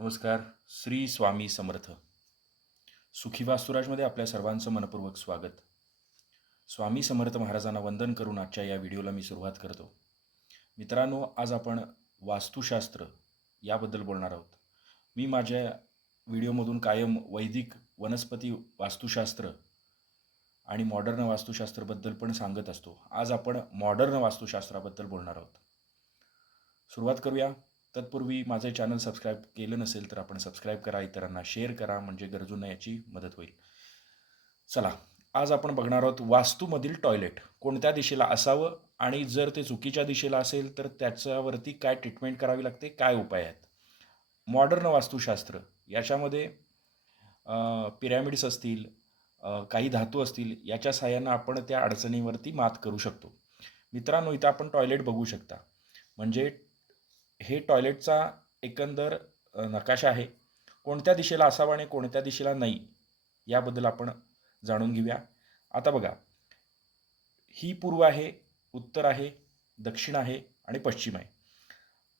नमस्कार श्री स्वामी समर्थ. सुखी वास्तुराजमध्ये आपल्या सर्वांचं मनपूर्वक स्वागत. स्वामी समर्थ महाराजांना वंदन करून आजच्या या व्हिडिओला मी सुरुवात करतो. मित्रांनो आज आपण वास्तुशास्त्र याबद्दल बोलणार आहोत. मी माझ्या व्हिडिओमधून कायम वैदिक वनस्पती वास्तुशास्त्र आणि मॉडर्न वास्तुशास्त्राबद्दल पण सांगत असतो. आज आपण मॉडर्न वास्तुशास्त्राबद्दल बोलणार आहोत. सुरुवात करूया. तत्पूर्वी माझे चॅनल सबस्क्राईब केलं नसेल तर आपण सबस्क्राईब करा इतरांना शेअर करा म्हणजे गरजूंना याची मदत होईल. चला आज आपण बघणार आहोत वास्तूमधील टॉयलेट कोणत्या दिशेला असावं आणि जर ते चुकीच्या दिशेला असेल तर त्याच्यावरती काय ट्रीटमेंट करावी लागते काय उपाय आहेत? मॉडर्न वास्तुशास्त्र याच्यामध्ये पिरॅमिड्स असतील काही धातू असतील याच्या सहाय्यानं आपण त्या अडचणीवरती मात करू शकतो. मित्रांनो इथं आपण टॉयलेट बघू शकता. म्हणजे हे टॉयलेटचा एकंदर नकाशा आहे. कोणत्या दिशेला असावा आणि कोणत्या दिशेला नाही याबद्दल आपण जाणून घेऊया. आता बघा ही पूर्व आहे उत्तर आहे दक्षिण आहे आणि पश्चिम आहे.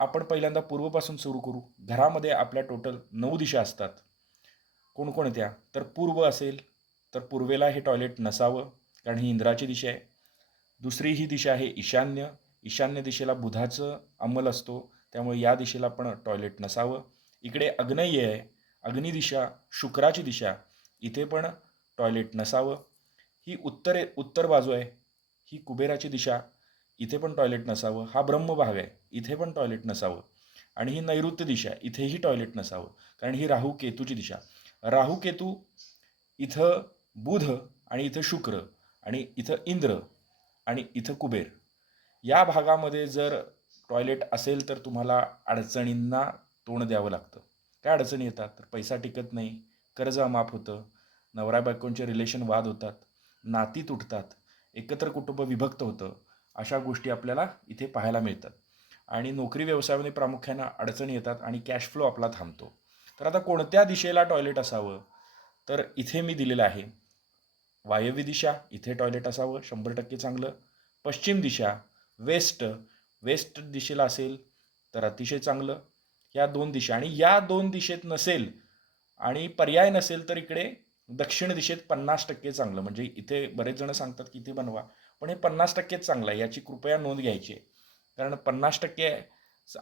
आपण पहिल्यांदा पूर्वपासून सुरू करू. घरामध्ये आपल्या टोटल नऊ दिशा असतात. कोणकोणत्या? तर पूर्व असेल तर पूर्वेला हे टॉयलेट नसावं कारण ही इंद्राची दिशा आहे. दुसरी ही दिशा आहे ईशान्य. ईशान्य दिशेला बुधाचं अंमल असतो. त्यामुळे या दिशेला पण टॉयलेट नसावं. इकडे अग्नय्य आहे. अग्नी दिशा शुक्राची दिशा इथे पण टॉयलेट नसावं. ही उत्तरे उत्तर बाजू आहे. ही कुबेराची दिशा इथे पण टॉयलेट नसावं. हा ब्रह्म भाग आहे. इथे पण टॉयलेट नसावं. आणि ही नैऋत्य दिशा इथेही टॉयलेट नसावं. कारण ही राहू केतूची दिशा. राहू केतू इथं बुध आणि इथं शुक्र आणि इथं इंद्र आणि इथं कुबेर. या भागामध्ये जर टॉयलेट असेल तर तुम्हाला अडचणींना तोंड द्यावं लागतं. काय अडचणी येतात? तर पैसा टिकत नाही कर्ज माफ होतं नवरा बायकोंचे रिलेशन वाद होतात नाती तुटतात एकत्र कुटुंब विभक्त होतं अशा गोष्टी आपल्याला इथे पाहायला मिळतात. आणि नोकरी व्यवसायामध्ये प्रामुख्यानं अडचणी येतात आणि कॅश फ्लो आपला थांबतो. तर आता कोणत्या दिशेला टॉयलेट असावं? तर इथे मी दिलेलं आहे. वायव्य दिशा इथे टॉयलेट असावं शंभर टक्के चांगलं. पश्चिम दिशा वेस्ट वेस्ट दिशेला असेल तर अतिशय चांगलं. या दोन दिशा. आणि या दोन दिशेत नसेल आणि पर्याय नसेल तर इकडे दक्षिण दिशेत पन्नास टक्के चांगलं. म्हणजे इथे बरेच जण सांगतात की इथे बनवा. पण हे पन्नास टक्केच चांगलं आहे याची कृपया नोंद घ्यायची आहे. कारण पन्नास टक्के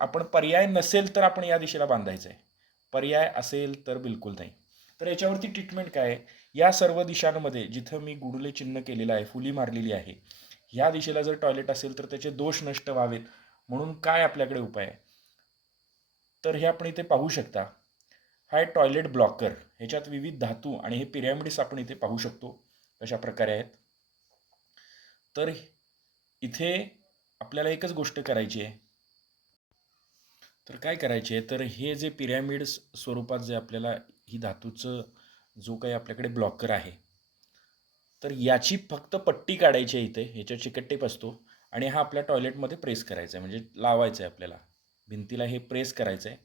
आपण पर्याय नसेल तर आपण या दिशेला बांधायचं आहे पर्याय असेल तर बिलकुल नाही. तर याच्यावरती ट्रीटमेंट काय आहे? या सर्व दिशांमध्ये जिथं मी गुडुले चिन्ह केलेलं आहे फुली मारलेली आहे ह्या दिशेला जर टॉयलेट असेल तर त्याचे दोष नष्ट व्हावेत. म्हणून काय आपल्याकडे उपाय आहे? तर हे आपण इथे पाहू शकता. हा टॉयलेट ब्लॉकर ह्याच्यात विविध धातू आणि हे पिरॅमिड्स आपण इथे पाहू शकतो. कशा प्रकारे आहेत. तर इथे आपल्याला एकच गोष्ट करायची आहे. तर काय करायचे आहे? तर हे जे पिरॅमिड्स स्वरूपात जे आपल्याला ही धातूचं जो काही आपल्याकडे ब्लॉकर आहे तर याची फक्त पट्टी काढायची आहे इथे ह्याच्या चिकट टेप असतो आणि हा आपल्या टॉयलेटमध्ये प्रेस करायचा आहे म्हणजे लावायचं आहे आपल्याला. भिंतीला हे प्रेस करायचं आहे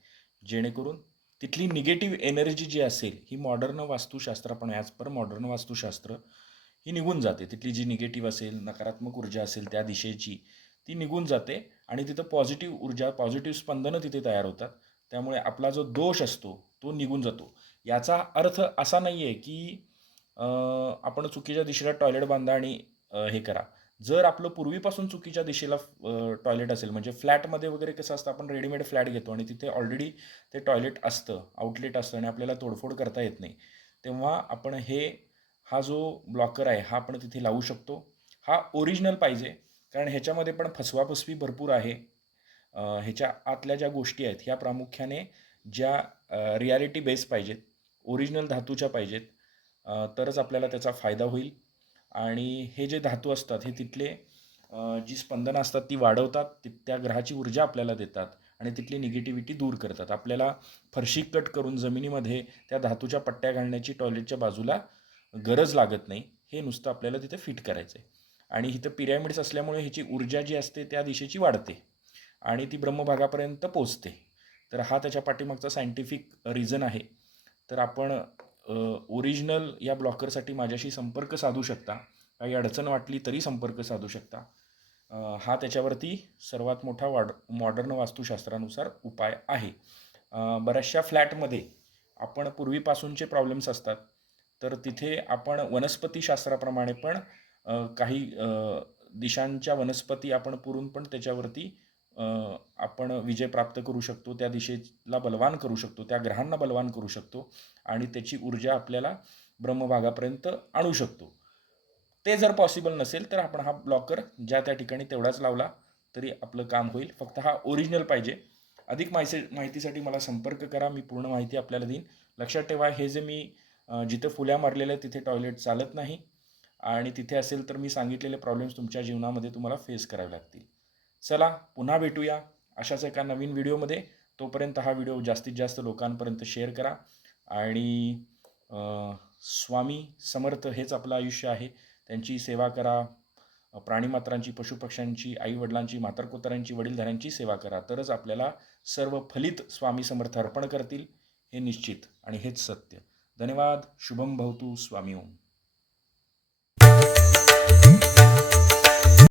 जेणेकरून तिथली निगेटिव्ह एनर्जी जी असेल ही मॉडर्न वास्तुशास्त्र आपण ॲज पर मॉडर्न वास्तुशास्त्र ही निघून जाते. तिथली जी निगेटिव्ह असेल नकारात्मक ऊर्जा असेल त्या दिशेची ती निघून जाते आणि तिथं पॉझिटिव्ह ऊर्जा पॉझिटिव्ह स्पंदनं तिथे तयार होतात. त्यामुळे आपला जो दोष असतो तो निघून जातो. याचा अर्थ असा नाही आहे की आपण चुकीच्या दिशेला टॉयलेट बांधा आणि हे करा. जर आपलं पूर्वीपासून चुकीच्या दिशेला टॉयलेट असेल म्हणजे फ्लॅटमध्ये वगैरे कसं असतं आपण रेडीमेड फ्लॅट घेतो आणि तिथे ऑलरेडी ते टॉयलेट असतं आउटलेट असतं आणि आपल्याला तोडफोड करता येत नाही तेव्हा आपण हे हा जो ब्लॉकर आहे हा आपण तिथे लावू शकतो. हा ओरिजिनल पाहिजे कारण ह्याच्यामध्ये पण फसवाफसवी भरपूर आहे. ह्याच्या आतल्या ज्या गोष्टी आहेत ह्या प्रामुख्याने ज्या रियालिटी बेस पाहिजेत ओरिजिनल धातूच्या पाहिजेत तरच आपल्याला त्याचा फायदा होईल. आणि हे जे धातू असतात हे तिथले जी स्पंदनं असतात ती वाढवतात. ति त्या ग्रहाची ऊर्जा आपल्याला देतात. आणि तिथली निगेटिव्हिटी दूर करतात. आपल्याला फरशी कट करून जमिनीमध्ये त्या धातूच्या पट्ट्या घालण्याची टॉयलेटच्या बाजूला गरज लागत नाही. हे नुसतं आपल्याला तिथे फिट करायचं आहे आणि इथं पिरॅमिड्स असल्यामुळे ह्याची ऊर्जा जी असते त्या दिशेची वाढते. आणि ती ब्रह्मभागापर्यंत पोचते. तर हा त्याच्या पाठीमागचा सायंटिफिक रिझन आहे. तर आपण ओरिजिनल या ब्लॉकरसाठी माझ्याशी संपर्क साधू शकता. काही अडचण वाटली तरी संपर्क साधू शकता. हा त्याच्यावरती सर्वात मोठा वाड मॉडर्न वास्तुशास्त्रानुसार उपाय आहे. बऱ्याचशा फ्लॅटमध्ये आपण पूर्वीपासूनचे प्रॉब्लेम्स असतात. तर तिथे आपण वनस्पतीशास्त्राप्रमाणे पण काही दिशांच्या वनस्पती आपण पुरून पण त्याच्यावरती आपण विजय प्राप्त करू शकतो त्या दिशेला बलवान करू शकतो त्या ग्रहांना बलवान करू शकतो आणि त्याची ऊर्जा आपल्याला ब्रह्मभागापर्यंत आणू शकतो. ते जर पॉसिबल नसेल तर आपण हा ब्लॉकर ज्या त्या ठिकाणी तेवढाच लावला तरी आपलं काम होईल. फक्त हा ओरिजिनल पाहिजे. अधिक माहिती माहितीसाठी मला संपर्क करा मी पूर्ण माहिती आपल्याला देईन. लक्षात ठेवा हे जे मी जिथं फुल्या मारलेल्या तिथे टॉयलेट चालत नाही. आणि तिथे असेल तर मी सांगितलेले प्रॉब्लेम्स तुमच्या जीवनामध्ये तुम्हाला फेस करावे लागतील. चला पुन्हा भेटूया अशाच एका नवीन व्हिडिओमध्ये. तोपर्यंत हा व्हिडिओ जास्तीत जास्त लोकांपर्यंत शेअर करा आणि स्वामी समर्थ हेच आपलं आयुष्य आहे. त्यांची सेवा करा. प्राणीमात्रांची पशुपक्ष्यांची आईवडिलांची मातरकोतरांची वडीलधाऱ्यांची सेवा करा. तरच आपल्याला सर्व फलित स्वामी समर्थ अर्पण करतील हे निश्चित आणि हेच सत्य. धन्यवाद. शुभम भवतू. स्वामी ओम.